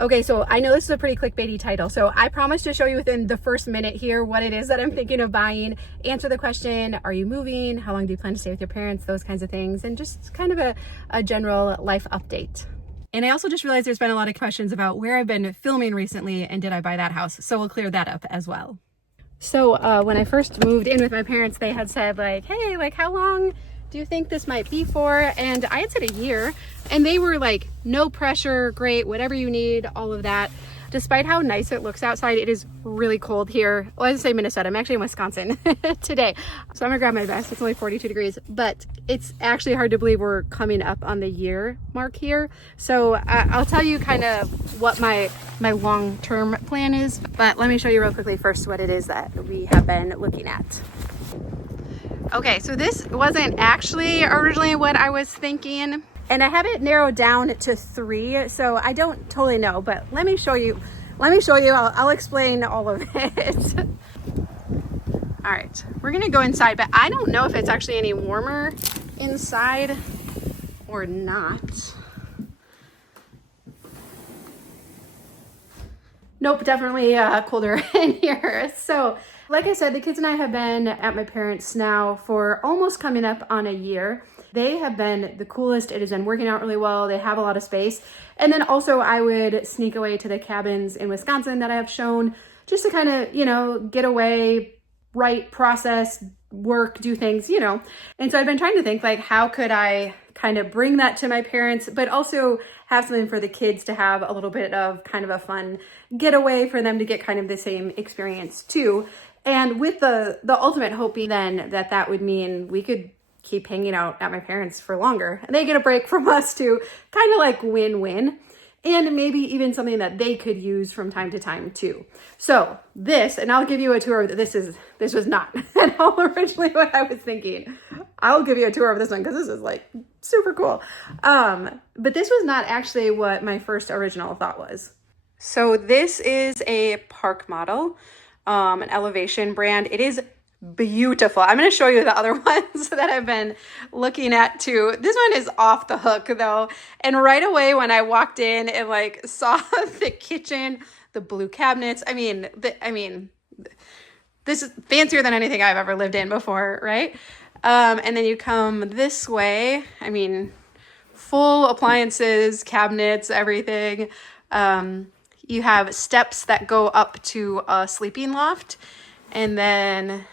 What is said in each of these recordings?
Okay, so I know this is a pretty clickbaity title, so I promise to show you within the first minute here what it is that I'm thinking of buying, answer the question, are you moving? How long do you plan to stay with your parents? Those kinds of things, and just kind of a general life update. And I also just realized there's been a lot of questions about where I've been filming recently and did I buy that house? So we'll clear that up as well. So when I first moved in with my parents, they had said like, hey, like how long do you think this might be for? And I had said a year, and they were like, no pressure, great, whatever you need, all of that. Despite how nice it looks outside, it is really cold here. Well, I was say Minnesota, I'm actually in Wisconsin today. So I'm gonna grab my vest, it's only 42 degrees, but it's actually hard to believe we're coming up on the year mark here. So I'll tell you kind of what my long-term plan is, but let me show you real quickly first what it is that we have been looking at. Okay, so this wasn't actually originally what I was thinking, and I have it narrowed down to 3, so I don't totally know, but let me show you. I'll explain all of it. All right, we're gonna go inside, but I don't know if it's actually any warmer inside or not. Nope, definitely colder in here. So like I said, the kids and I have been at my parents' now for almost coming up on a year. They have been the coolest. It has been working out really well. They have a lot of space. And then also I would sneak away to the cabins in Wisconsin that I have shown just to kind of, you know, get away, write, process, work, do things, you know. And so I've been trying to think like, how could I kind of bring that to my parents, but also have something for the kids to have a little bit of kind of a fun getaway for them to get kind of the same experience too. And with the ultimate hoping then that would mean we could keep hanging out at my parents for longer and they get a break from us too, kind of like win-win, and maybe even something that they could use from time to time too. So this, and I'll give you a tour. This was not at all originally what I was thinking. I'll give you a tour of this one because this is like super cool. But this was not actually what my first original thought was. So this is a park model. An elevation brand. It is beautiful. I'm going to show you the other ones that I've been looking at too. This one is off the hook though. And right away when I walked in and like saw the kitchen, the blue cabinets, I mean, this is fancier than anything I've ever lived in before, right? And then you come this way, I mean, full appliances, cabinets, everything. You have steps that go up to a sleeping loft, and then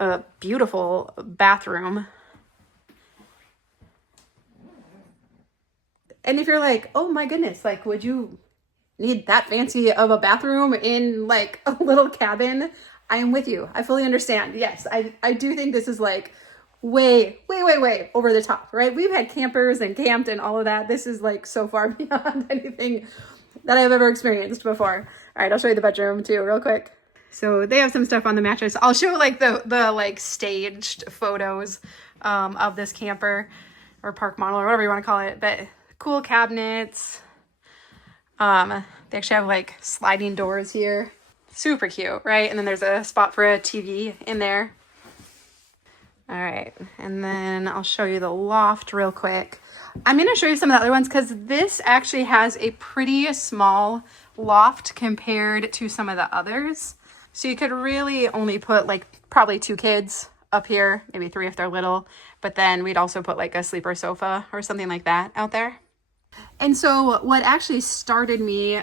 a beautiful bathroom. And if you're like, oh my goodness, like, would you need that fancy of a bathroom in like a little cabin? I am with you. I fully understand. Yes, I do think this is like way over the top, right? We've had campers and camped and all of that. This is like so far beyond anything that I've ever experienced before. All right, I'll show you the bedroom too real quick. So they have some stuff on the mattress. I'll show like the like staged photos of this camper or park model or whatever you want to call it, but cool cabinets. They actually have like sliding doors here. Super cute, right? And then there's a spot for a TV in there. All right, and then I'll show you the loft real quick. I'm going to show you some of the other ones because this actually has a pretty small loft compared to some of the others. So you could really only put like probably 2 kids up here, maybe 3 if they're little, but then we'd also put like a sleeper sofa or something like that out there. And so what actually started me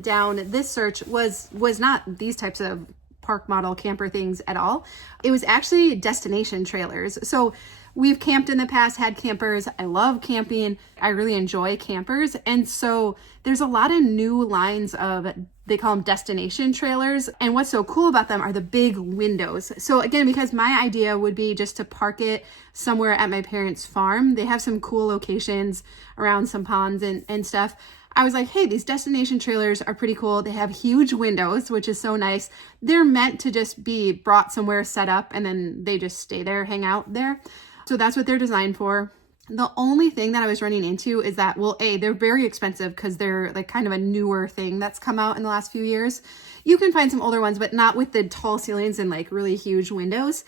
down this search was not these types of park model camper things at all. It was actually destination trailers. So we've camped in the past, had campers. I love camping. I really enjoy campers. And so there's a lot of new lines of, they call them destination trailers. And what's so cool about them are the big windows. So again, because my idea would be just to park it somewhere at my parents' farm. They have some cool locations around some ponds and stuff. I was like, hey, these destination trailers are pretty cool. They have huge windows, which is so nice. They're meant to just be brought somewhere, set up, and then they just stay there, hang out there. So that's what they're designed for. The only thing that I was running into is that, well, they're very expensive because they're like kind of a newer thing that's come out in the last few years. You can find some older ones, but not with the tall ceilings and like really huge windows.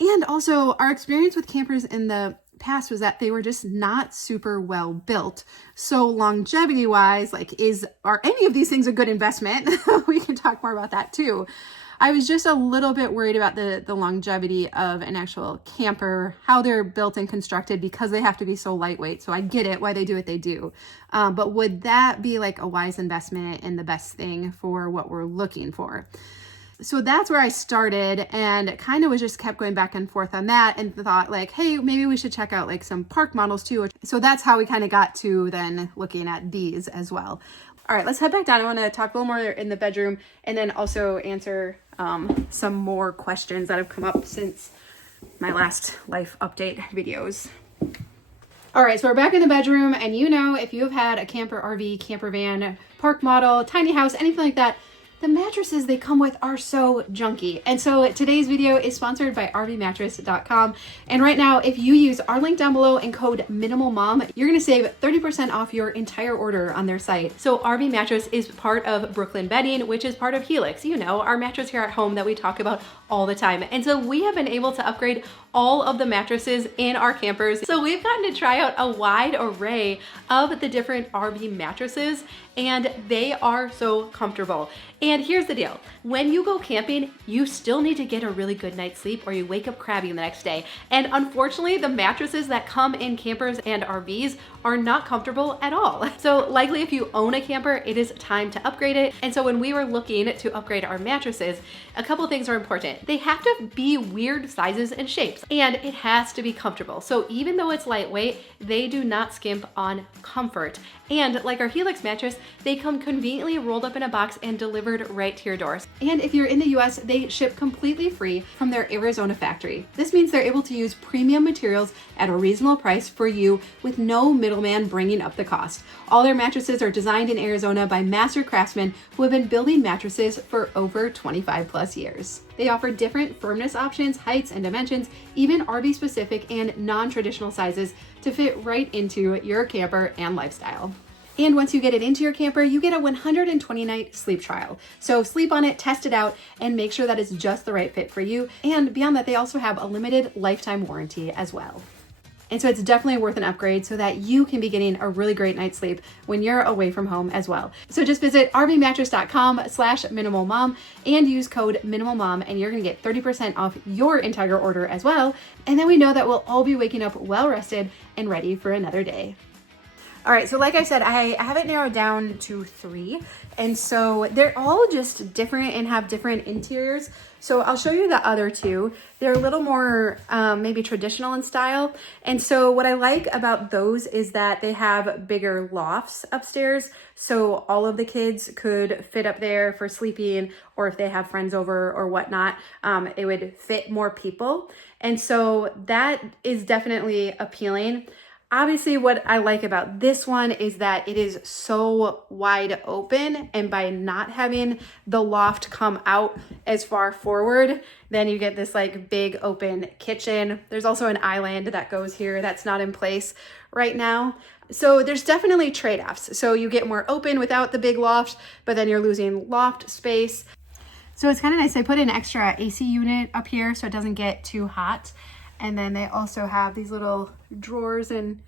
And also our experience with campers in the past was that they were just not super well built. So longevity wise, like are any of these things a good investment? We can talk more about that too. I was just a little bit worried about the longevity of an actual camper, how they're built and constructed, because they have to be so lightweight. So I get it why they do what they do. But would that be like a wise investment and the best thing for what we're looking for? So that's where I started, and kind of was just kept going back and forth on that, and thought like, hey, maybe we should check out like some park models too. So that's how we kind of got to then looking at these as well. All right, let's head back down. I want to talk a little more in the bedroom, and then also answer some more questions that have come up since my last life update videos. All right, so we're back in the bedroom, and if you've had a camper, RV, camper van, park model, tiny house, anything like that, the mattresses they come with are so junky. And so today's video is sponsored by rvmattress.com. And right now, if you use our link down below and code MINIMALMOM, you're gonna save 30% off your entire order on their site. So RV Mattress is part of Brooklyn Bedding, which is part of Helix, our mattress here at home that we talk about all the time. And so we have been able to upgrade all of the mattresses in our campers. So we've gotten to try out a wide array of the different RV mattresses, and they are so comfortable. And here's the deal. When you go camping, you still need to get a really good night's sleep or you wake up crabby the next day. And unfortunately, the mattresses that come in campers and RVs are not comfortable at all. So likely if you own a camper, it is time to upgrade it. And so when we were looking to upgrade our mattresses, a couple things are important. They have to be weird sizes and shapes, and it has to be comfortable. So even though it's lightweight, they do not skimp on comfort. And like our Helix mattress, they come conveniently rolled up in a box and delivered right to your doors. And if you're in the US, they ship completely free from their Arizona factory. This means they're able to use premium materials at a reasonable price for you with no middleman bringing up the cost. All their mattresses are designed in Arizona by master craftsmen who have been building mattresses for over 25 plus years. They offer different firmness options, heights and dimensions, even RV specific and non-traditional sizes to fit right into your camper and lifestyle. And once you get it into your camper, you get a 120-night sleep trial. So sleep on it, test it out, and make sure that it's just the right fit for you. And beyond that, they also have a limited lifetime warranty as well. And so it's definitely worth an upgrade so that you can be getting a really great night's sleep when you're away from home as well. So just visit rvmattress.com/minimalmom and use code MINIMALMOM, and you're gonna get 30% off your entire order as well. And then we know that we'll all be waking up well rested and ready for another day. All right, so like I said, I have it narrowed down to 3. And so they're all just different and have different interiors. So I'll show you the other 2. They're a little more maybe traditional in style. And so what I like about those is that they have bigger lofts upstairs. So all of the kids could fit up there for sleeping, or if they have friends over or whatnot, it would fit more people. And so that is definitely appealing. Obviously, what I like about this one is that it is so wide open, and by not having the loft come out as far forward, then you get this like big open kitchen. There's also an island that goes here that's not in place right now. So there's definitely trade-offs. So you get more open without the big loft, but then you're losing loft space. So it's kind of nice. They put an extra AC unit up here so it doesn't get too hot. And then they also have these little drawers and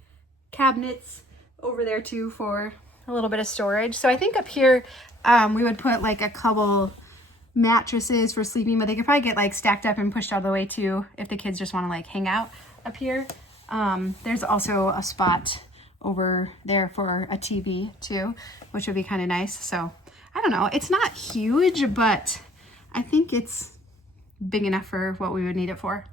cabinets over there too for a little bit of storage. So I think up here we would put like a couple mattresses for sleeping, but they could probably get like stacked up and pushed out of the way too if the kids just want to like hang out up here. There's also a spot over there for a TV too, which would be kind of nice. So I don't know, it's not huge, but I think it's big enough for what we would need it for.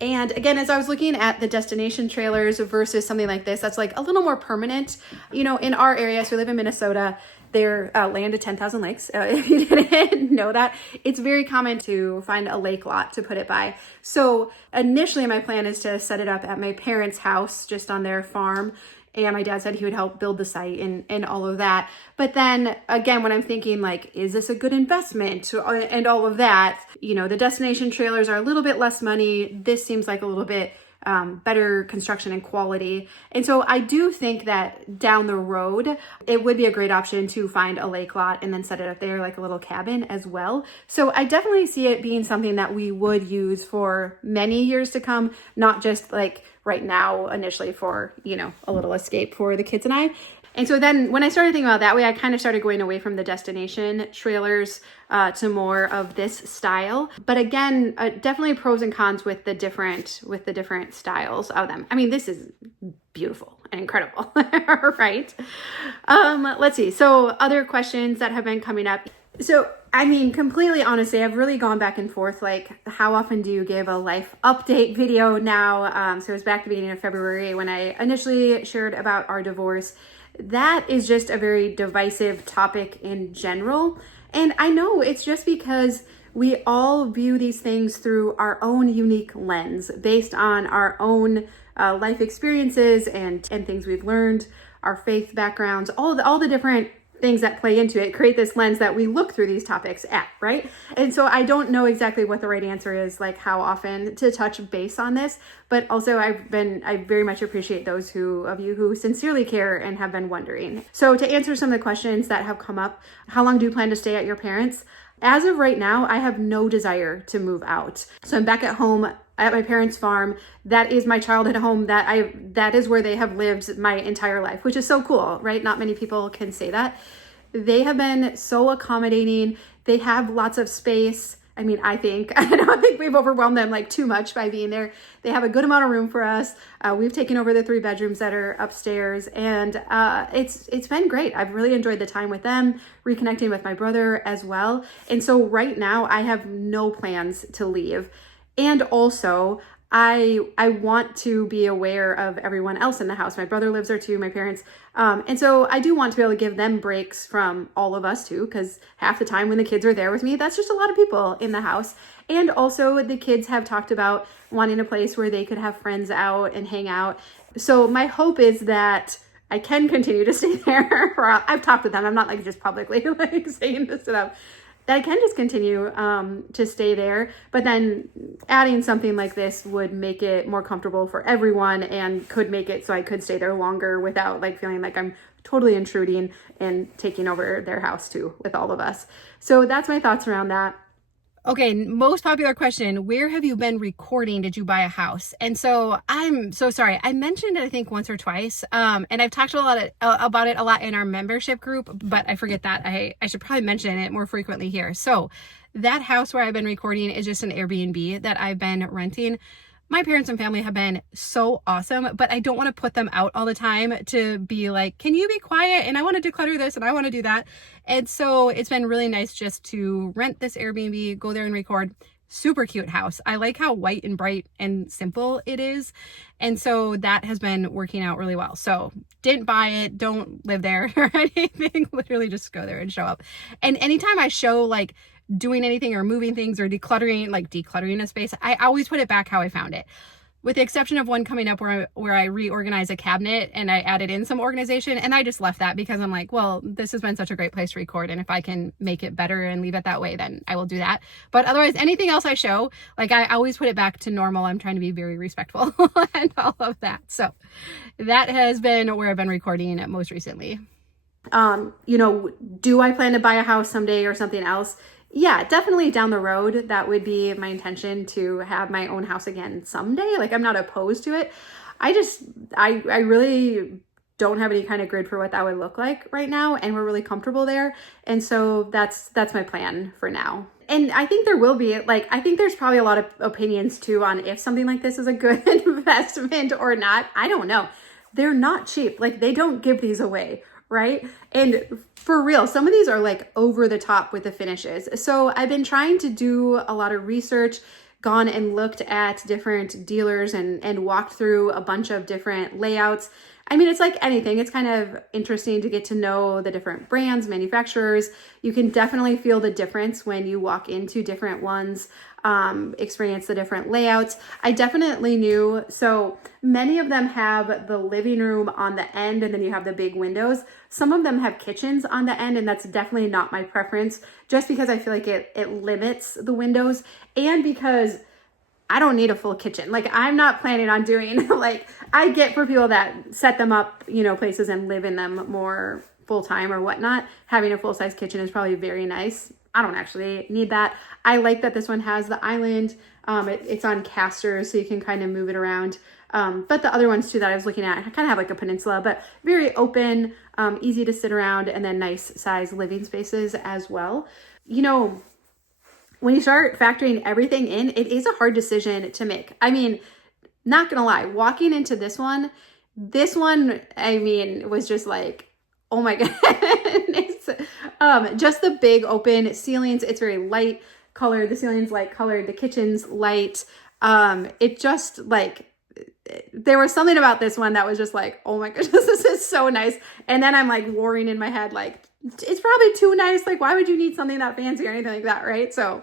And again, as I was looking at the destination trailers versus something like this, that's like a little more permanent, in our area, so we live in Minnesota, they're land of 10,000 lakes. If you didn't know that, it's very common to find a lake lot to put it by. So initially my plan is to set it up at my parents' house, just on their farm. And my dad said he would help build the site and all of that. But then again, when I'm thinking like, is this a good investment and all of that, the destination trailers are a little bit less money. This seems like a little bit better construction and quality. And so I do think that down the road, it would be a great option to find a lake lot and then set it up there like a little cabin as well. So I definitely see it being something that we would use for many years to come, not just like right now initially for, you know, a little escape for the kids and I. And so then when I started thinking about it that way, I kind of started going away from the destination trailers to more of this style. But again, definitely pros and cons with the different styles of them. I mean, this is beautiful and incredible, right? Let's see. So other questions that have been coming up. So, I mean, completely honestly, I've really gone back and forth, like, how often do you give a life update video now? So it was back at the beginning of February when I initially shared about our divorce. That is just a very divisive topic in general. And I know it's just because we all view these things through our own unique lens based on our own life experiences and things we've learned, our faith backgrounds, all the different things that play into it create this lens that we look through these topics at, right? And so I don't know exactly what the right answer is, like how often to touch base on this, but also I very much appreciate those of you who sincerely care and have been wondering. So to answer some of the questions that have come up, how long do you plan to stay at your parents'? As of right now, I have no desire to move out. So I'm back at home at my parents' farm. That is my childhood home. That is where they have lived my entire life, which is so cool, right? Not many people can say that. They have been so accommodating. They have lots of space. I mean, I don't think we've overwhelmed them like too much by being there. They have a good amount of room for us. We've taken over the 3 bedrooms that are upstairs, and it's been great. I've really enjoyed the time with them, reconnecting with my brother as well. And so right now I have no plans to leave. And also I want to be aware of everyone else in the house. My brother lives there too, my parents. And so I do want to be able to give them breaks from all of us too, because half the time when the kids are there with me, that's just a lot of people in the house. And also the kids have talked about wanting a place where they could have friends out and hang out. So my hope is that I can continue to stay there. I've talked with them. I'm not like just publicly like saying this to them. That I can just continue to stay there, but then adding something like this would make it more comfortable for everyone and could make it so I could stay there longer without like feeling like I'm totally intruding and taking over their house too with all of us. So that's my thoughts around that. Okay, most popular question, where have you been recording? Did you buy a house? And so I'm so sorry. I mentioned it, I think, once or twice. And I've talked about it a lot in our membership group, but I forget that I should probably mention it more frequently here. So that house where I've been recording is just an Airbnb that I've been renting. My parents and family have been so awesome, but I don't want to put them out all the time to be like, can you be quiet? And I want to declutter this and I want to do that. And so it's been really nice just to rent this Airbnb, go there and record. Super cute house. I like how white and bright and simple it is. And so that has been working out really well. So didn't buy it, don't live there or anything, literally just go there and show up. And anytime I show like doing anything or moving things or decluttering a space, I always put it back how I found it. With the exception of one coming up where I reorganized a cabinet and I added in some organization, and I just left that because I'm like, well, this has been such a great place to record, and if I can make it better and leave it that way, then I will do that. But otherwise, anything else I show, like I always put it back to normal. I'm trying to be very respectful and all of that. So that has been where I've been recording most recently. Do I plan to buy a house someday or something else? Yeah, definitely down the road, that would be my intention to have my own house again someday. Like, I'm not opposed to it. I really don't have any kind of grid for what that would look like right now. And we're really comfortable there. And so that's my plan for now. And I think there will be, I think there's probably a lot of opinions too on if something like this is a good investment or not. I don't know. They're not cheap. They don't give these away, right? And for real, some of these are over the top with the finishes. So I've been trying to do a lot of research, gone and looked at different dealers and walked through a bunch of different layouts. I mean, it's like anything. It's kind of interesting to get to know the different brands, manufacturers. You can definitely feel the difference when you walk into different ones, experience the different layouts. I definitely knew. So many of them have the living room on the end and then you have the big windows. Some of them have kitchens on the end, and that's definitely not my preference, just because I feel like it limits the windows, and because I don't need a full kitchen. Like I'm not planning on doing like, I get for people that set them up, you know, places and live in them more full time or whatnot, having a full size kitchen is probably very nice. I don't actually need that. I like that this one has the island. It's on casters, so you can kind of move it around. But the other ones too that I was looking at, I kind of have like a peninsula, but very open, easy to sit around, and then nice size living spaces as well. You know, when you start factoring everything in, it is a hard decision to make. I mean, not gonna lie, walking into this one, I mean, was just like, oh my goodness. Just the big open ceilings. It's very light colored. The ceiling's light colored. The kitchen's light. It just like, there was something about this one that was just like, oh my goodness, this is so nice. And then I'm like warring in my head, like, it's probably too nice. Like, why would you need something that fancy or anything like that, right? So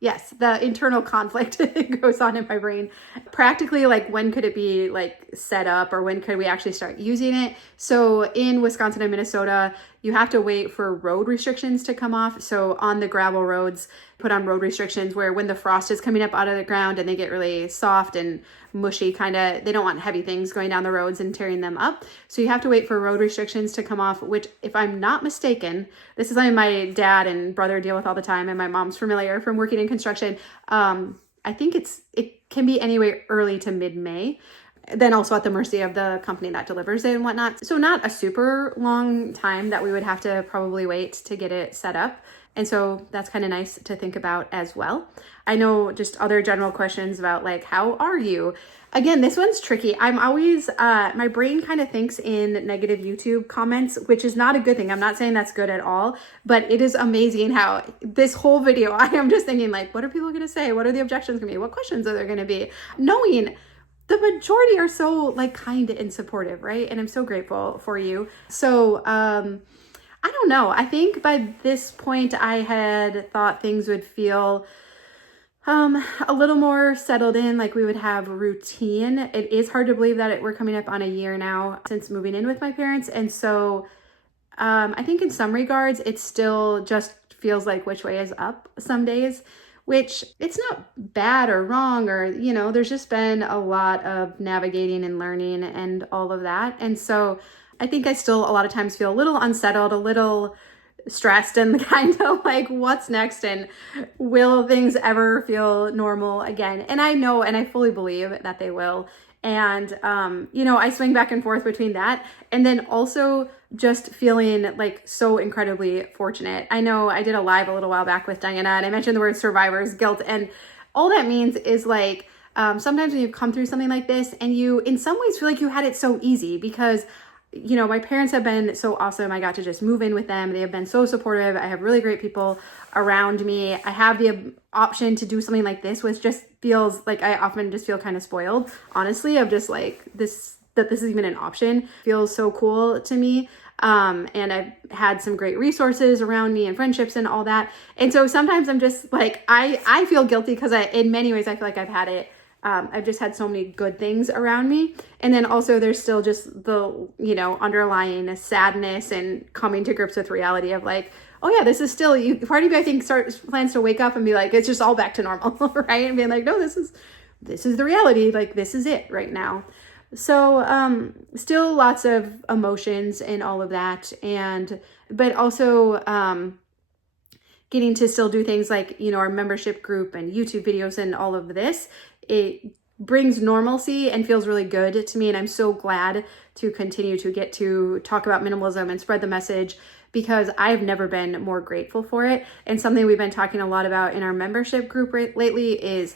yes, the internal conflict goes on in my brain. Practically, like, when could it be like set up, or when could we actually start using it? So in Wisconsin and Minnesota, you have to wait for road restrictions to come off. So on the gravel roads, put on road restrictions where when the frost is coming up out of the ground and they get really soft and mushy, kind of, they don't want heavy things going down the roads and tearing them up. So you have to wait for road restrictions to come off, which, if I'm not mistaken, this is something my dad and brother deal with all the time, and my mom's familiar from working in construction. I think it can be anyway early to mid-May. Then also at the mercy of the company that delivers it and whatnot. So not a super long time that we would have to probably wait to get it set up. And so that's kind of nice to think about as well. I know just other general questions about like, how are you? Again, this one's tricky. I'm always, my brain kind of thinks in negative YouTube comments, which is not a good thing. I'm not saying that's good at all, but it is amazing how this whole video, I am just thinking like, what are people going to say? What are the objections going to be? What questions are there going to be? Knowing the majority are so like kind and supportive, right? And I'm so grateful for you. So, I don't know. I think by this point I had thought things would feel a little more settled in, like we would have routine. It is hard to believe that we're coming up on a year now since moving in with my parents. And so I think in some regards, it still just feels like which way is up some days, which it's not bad or wrong, or, you know, there's just been a lot of navigating and learning and all of that. And so I think I still a lot of times feel a little unsettled, a little stressed, and kind of like, what's next, and will things ever feel normal again? And I know, and I fully believe that they will. And, you know, I swing back and forth between that and then also just feeling like so incredibly fortunate. I know I did a live a little while back with Diana, and I mentioned the word survivor's guilt. And all that means is like, sometimes when you come through something like this and you in some ways feel like you had it so easy because, you know, my parents have been so awesome. I got to just move in with them. They have been so supportive. I have really great people around me. I have the option to do something like this, which just feels like I often just feel kind of spoiled, honestly, of just like this, that this is even an option feels so cool to me. And I've had some great resources around me and friendships and all that. And so sometimes I'm just like, I feel guilty because in many ways, I feel like I've had it. I've just had so many good things around me. And then also there's still just the, you know, underlying sadness and coming to grips with reality of like, oh yeah, this is still, part of you I think plans to wake up and be like, it's just all back to normal, right? And being like, no, this is the reality. Like, this is it right now. So, still lots of emotions and all of that. But also, getting to still do things like, you know, our membership group and YouTube videos and all of this, it brings normalcy and feels really good to me. And I'm so glad to continue to get to talk about minimalism and spread the message, because I've never been more grateful for it. And something we've been talking a lot about in our membership group lately is,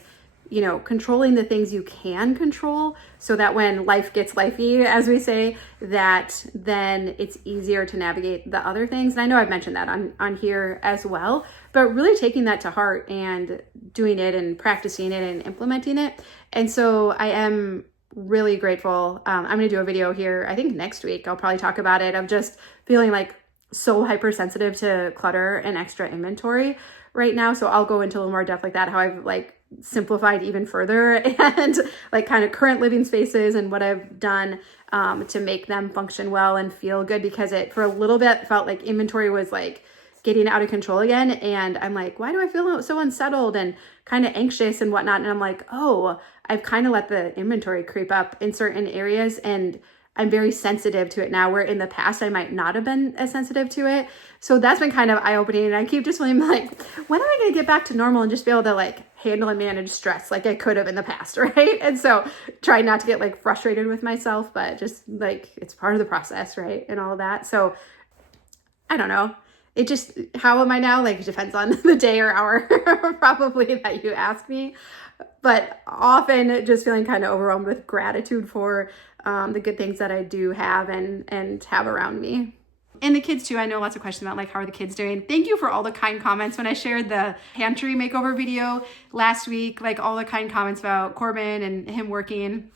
you know, controlling the things you can control so that when life gets lifey, as we say, that then it's easier to navigate the other things. And I know I've mentioned that on here as well, but really taking that to heart and doing it and practicing it and implementing it. And so I am really grateful. I'm going to do a video here, I think next week, I'll probably talk about it, of just feeling like so hypersensitive to clutter and extra inventory right now. So I'll go into a little more depth like that, how I've like simplified even further and like kind of current living spaces and what I've done to make them function well and feel good, because it for a little bit felt like inventory was like getting out of control again. And I'm like, why do I feel so unsettled and kind of anxious and whatnot? And I'm like, oh, I've kind of let the inventory creep up in certain areas, and I'm very sensitive to it now, where in the past I might not have been as sensitive to it. So that's been kind of eye-opening. And I keep just feeling like, when am I going to get back to normal and just be able to like handle and manage stress like I could have in the past, right? And so try not to get like frustrated with myself, but just like it's part of the process, right? And all of that. So I don't know. It just, how am I now? Like, it depends on the day or hour probably that you ask me. But often just feeling kind of overwhelmed with gratitude for the good things that I do have and have around me. And the kids too, I know lots of questions about like, how are the kids doing? Thank you for all the kind comments. When I shared the pantry makeover video last week, like all the kind comments about Corbin and him working.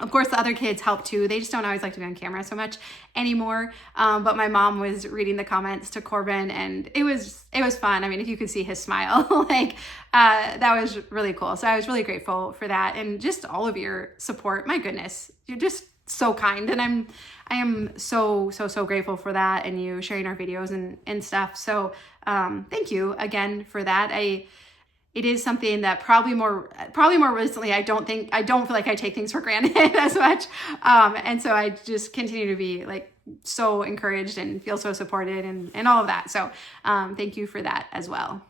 Of course, the other kids help too. They just don't always like to be on camera so much anymore. But my mom was reading the comments to Corbin, and it was fun. I mean, if you could see his smile, like that was really cool. So I was really grateful for that, and just all of your support. My goodness, you're just so kind, and I am so grateful for that, and you sharing our videos and stuff. So thank you again for that. It is something that probably more recently, I don't feel like I take things for granted as much. And so I just continue to be like so encouraged and feel so supported and all of that. So thank you for that as well.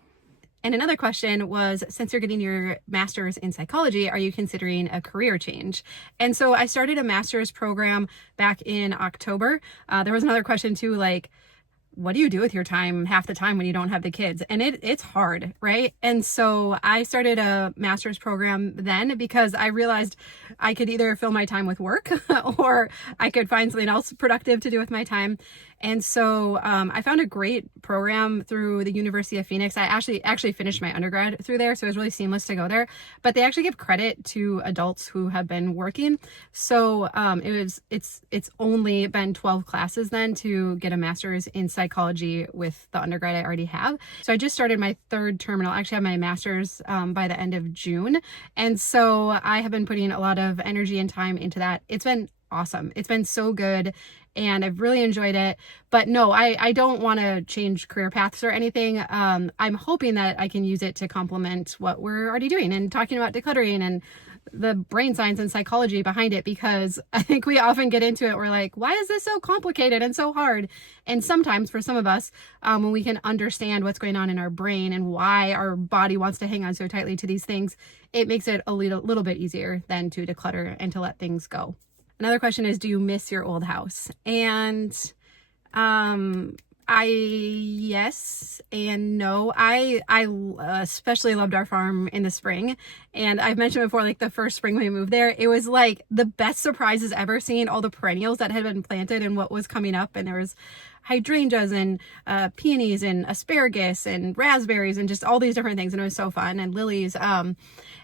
And another question was, since you're getting your master's in psychology, are you considering a career change? And so I started a master's program back in October. There was another question too, like, what do you do with your time half the time when you don't have the kids? And it's hard, right? And so I started a master's program then because I realized I could either fill my time with work or I could find something else productive to do with my time. And so I found a great program through the University of Phoenix. I actually finished my undergrad through there, so it was really seamless to go there. But they actually give credit to adults who have been working. So it's only been 12 classes then to get a master's in psychology with the undergrad I already have. So I just started my third term, and I'll actually have my master's by the end of June. And so I have been putting a lot of energy and time into that. It's been awesome. It's been so good, and I've really enjoyed it. But no, I don't want to change career paths or anything. I'm hoping that I can use it to complement what we're already doing and talking about decluttering and the brain science and psychology behind it, because I think we often get into it. We're like, why is this so complicated and so hard? And sometimes for some of us, when we can understand what's going on in our brain and why our body wants to hang on so tightly to these things, it makes it a little bit easier than to declutter and to let things go. Another question is, do you miss your old house? And yes and no. I especially loved our farm in the spring, and I've mentioned before, like the first spring we moved there, it was like the best surprises ever, seeing all the perennials that had been planted and what was coming up. And there was hydrangeas and peonies and asparagus and raspberries and just all these different things, and it was so fun, and lilies.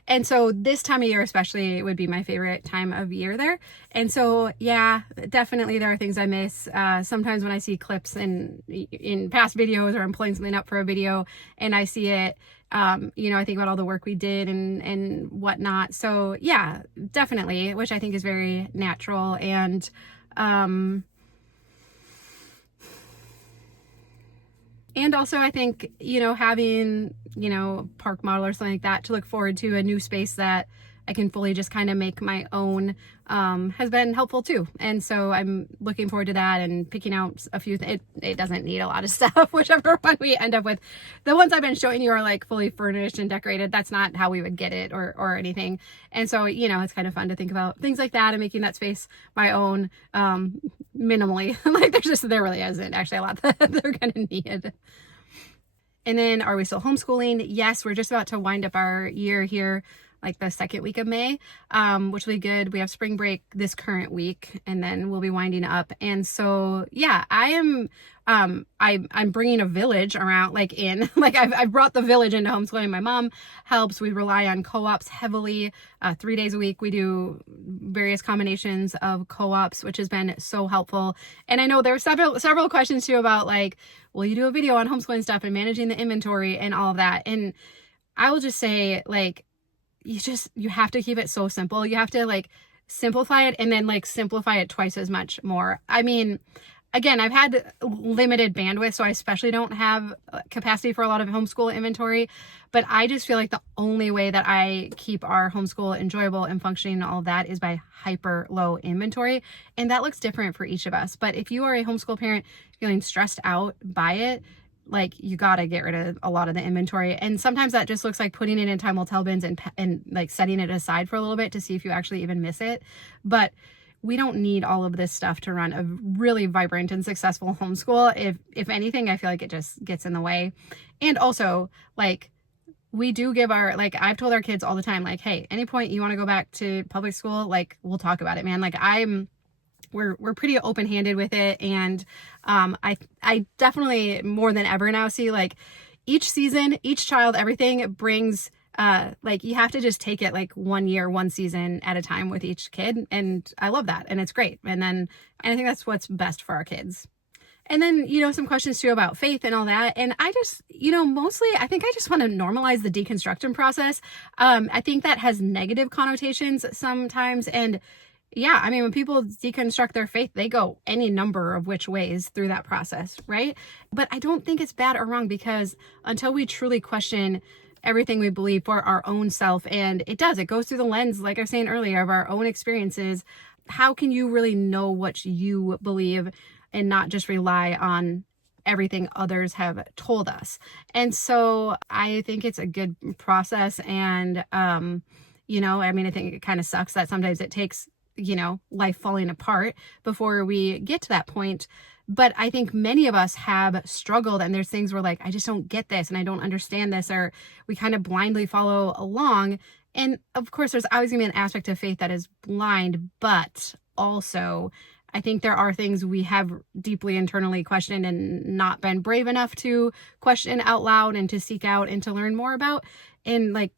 And so this time of year especially would be my favorite time of year there. And so, yeah, definitely there are things I miss. Sometimes when I see clips in past videos, or I'm pulling something up for a video and I see it, I think about all the work we did and whatnot. So yeah, definitely, which I think is very natural. And also I think, having, park model or something like that to look forward to, a new space that I can fully just kind of make my own, has been helpful too. And so I'm looking forward to that and picking out a few. It doesn't need a lot of stuff, whichever one we end up with. The ones I've been showing you are like fully furnished and decorated. That's not how we would get it or anything. And so, it's kind of fun to think about things like that and making that space my own, minimally. Like there really isn't actually a lot that they're going to need. And then, are we still homeschooling? Yes, we're just about to wind up our year here, like the second week of May, which will be good. We have spring break this current week, and then we'll be winding up. And so, yeah, I'm bringing a village around, I've brought the village into homeschooling. My mom helps. We rely on co-ops heavily. 3 days a week, we do various combinations of co-ops, which has been so helpful. And I know there are several questions too about like, will you do a video on homeschooling stuff and managing the inventory and all of that? And I will just say, like, you have to keep it so simple. You have to like simplify it, and then like simplify it twice as much more. I mean, again, I've had limited bandwidth, so I especially don't have capacity for a lot of homeschool inventory. But I just feel like the only way that I keep our homeschool enjoyable and functioning and all of that is by hyper low inventory. And that looks different for each of us. But if you are a homeschool parent feeling stressed out by it, like, you got to get rid of a lot of the inventory. And sometimes that just looks like putting it in time will tell bins and like setting it aside for a little bit to see if you actually even miss it. But we don't need all of this stuff to run a really vibrant and successful homeschool. If anything, I feel like it just gets in the way. And also, like, we do give our, like, I've told our kids all the time, like, hey, any point you want to go back to public school, like, we'll talk about it, man. Like, we're pretty open-handed with it. And I definitely more than ever now see, like, each season, each child, everything brings like, you have to just take it like 1 year, 1 season at a time with each kid. And I love that. And it's great. And I think that's what's best for our kids. And then, some questions too about faith and all that. And I just, mostly, I think I just want to normalize the deconstruction process. I think that has negative connotations sometimes. And yeah, I mean, when people deconstruct their faith, they go any number of which ways through that process, right? But I don't think it's bad or wrong, because until we truly question everything we believe for our own self, and it goes through the lens, like I was saying earlier, of our own experiences, how can you really know what you believe and not just rely on everything others have told us? And so I think it's a good process. And, I mean, I think it kind of sucks that sometimes it takes life falling apart before we get to that point. But I think many of us have struggled, and there's things where, like, I just don't get this and I don't understand this, or we kind of blindly follow along. And of course, there's always gonna be an aspect of faith that is blind, but also I think there are things we have deeply internally questioned and not been brave enough to question out loud and to seek out and to learn more about. And, like,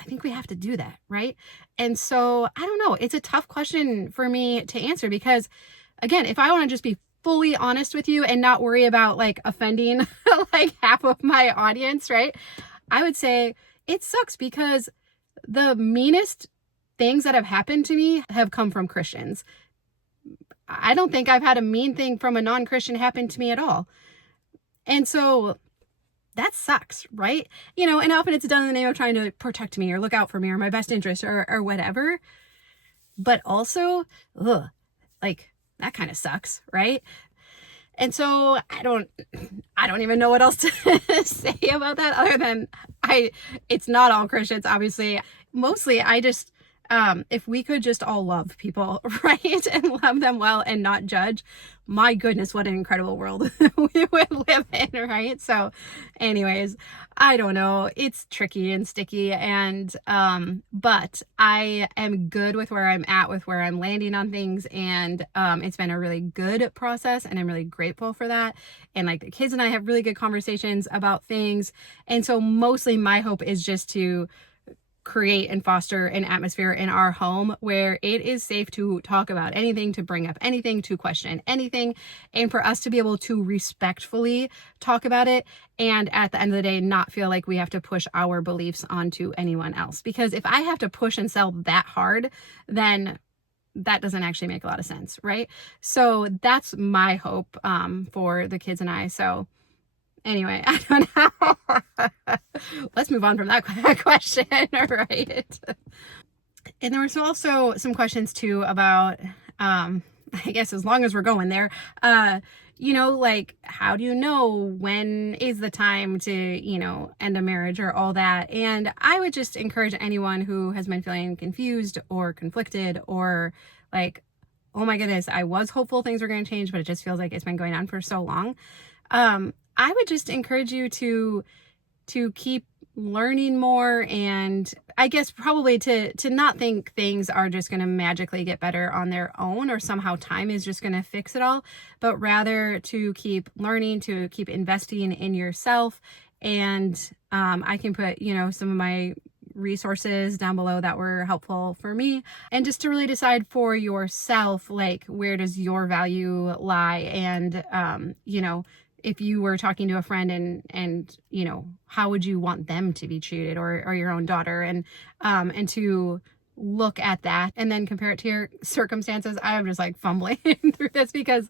I think we have to do that, right? And so, I don't know. It's a tough question for me to answer, because, again, if I want to just be fully honest with you and not worry about, like, offending like half of my audience, right? I would say it sucks, because the meanest things that have happened to me have come from Christians. I don't think I've had a mean thing from a non-Christian happen to me at all. And so that sucks, right? And often it's done in the name of trying to protect me or look out for me or my best interest or whatever. But also, like, that kind of sucks, right? And so I don't even know what else to say about that, other than it's not all Christians, obviously. Mostly I just, if we could just all love people, right? And love them well and not judge, my goodness, what an incredible world we would live in, right? So anyways, I don't know. It's tricky and sticky, and but I am good with where I'm at, with where I'm landing on things, and it's been a really good process, and I'm really grateful for that. And, like, the kids and I have really good conversations about things. And so mostly my hope is just to create and foster an atmosphere in our home where it is safe to talk about anything, to bring up anything, to question anything, and for us to be able to respectfully talk about it, and at the end of the day not feel like we have to push our beliefs onto anyone else. Because if I have to push and sell that hard, then that doesn't actually make a lot of sense, right? So that's my hope for the kids and I. So anyway, I don't know. Let's move on from that question, right? And there was also some questions too about, I guess as long as we're going there, like, how do you know when is the time to, end a marriage or all that? And I would just encourage anyone who has been feeling confused or conflicted, or like, oh my goodness, I was hopeful things were going to change, but it just feels like it's been going on for so long. I would just encourage you to keep learning more, and I guess probably to not think things are just going to magically get better on their own, or somehow time is just going to fix it all, but rather to keep learning, to keep investing in yourself. And I can put, some of my resources down below that were helpful for me, and just to really decide for yourself, like, where does your value lie? And, if you were talking to a friend and how would you want them to be treated, or your own daughter, and to look at that and then compare it to your circumstances. I'm just like fumbling through this because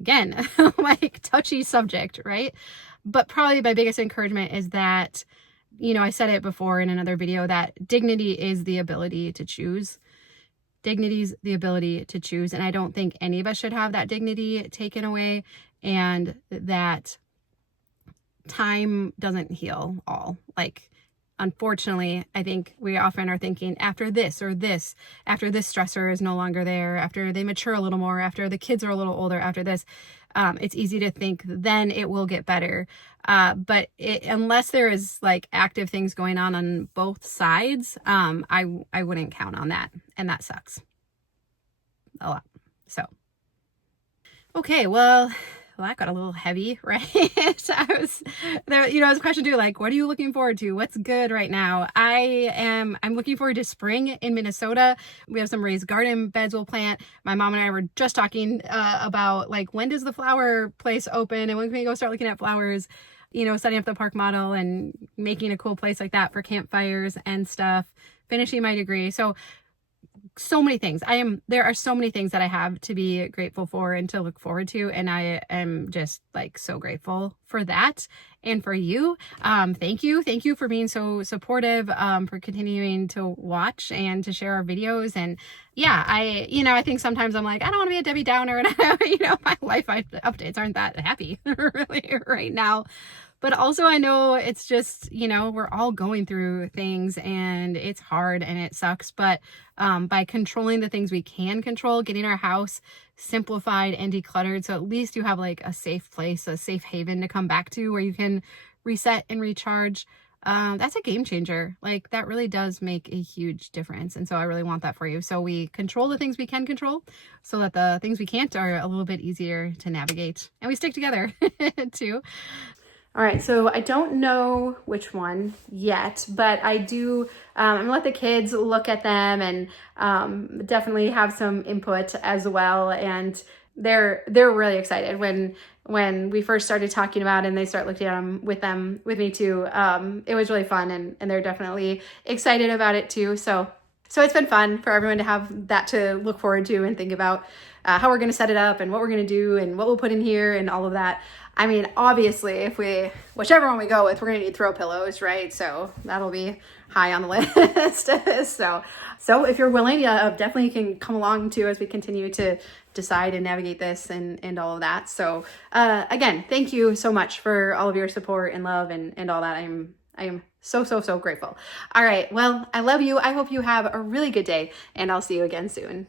again, like touchy subject, right? But probably my biggest encouragement is that, you know, I said it before in another video, that dignity is the ability to choose. Dignity's the ability to choose. And I don't think any of us should have that dignity taken away, and that time doesn't heal all. Like, unfortunately, I think we often are thinking after this or this, after this stressor is no longer there, after they mature a little more, after the kids are a little older, after this, it's easy to think then it will get better. But unless there is like active things going on both sides, I wouldn't count on that. And that sucks a lot. So, okay, well, that got a little heavy, right? I was there, you know, as a question too, like, what are you looking forward to? What's good right now? I'm looking forward to spring in Minnesota. We have some raised garden beds we'll plant. My mom and I were just talking about like, when does the flower place open and when can we go start looking at flowers, you know, setting up the park model and making a cool place like that for campfires and stuff, finishing my degree. So many things. There are so many things that I have to be grateful for and to look forward to. And I am just like so grateful for that and for you. Thank you. Thank you for being so supportive, for continuing to watch and to share our videos. And yeah, I think sometimes I'm like, I don't want to be a Debbie Downer, and my life updates aren't that happy really right now. But also I know it's just, we're all going through things and it's hard and it sucks. But by controlling the things we can control, getting our house simplified and decluttered, so at least you have like a safe place, a safe haven to come back to where you can reset and recharge. That's a game changer. Like, that really does make a huge difference. And so I really want that for you. So we control the things we can control so that the things we can't are a little bit easier to navigate. And we stick together too. All right, so I don't know which one yet, but I do, I'm gonna let the kids look at them and definitely have some input as well. And they're really excited when we first started talking about it and they start looking at them with me too. It was really fun, and they're definitely excited about it too. So it's been fun for everyone to have that to look forward to and think about how we're going to set it up and what we're going to do and what we'll put in here and all of that. I mean, obviously, whichever one we go with, we're going to need throw pillows, right? So that'll be high on the list. So if you're willing, definitely can come along too as we continue to decide and navigate this and all of that. So again, thank you so much for all of your support and love and all that. I am so grateful. All right. Well, I love you. I hope you have a really good day, and I'll see you again soon.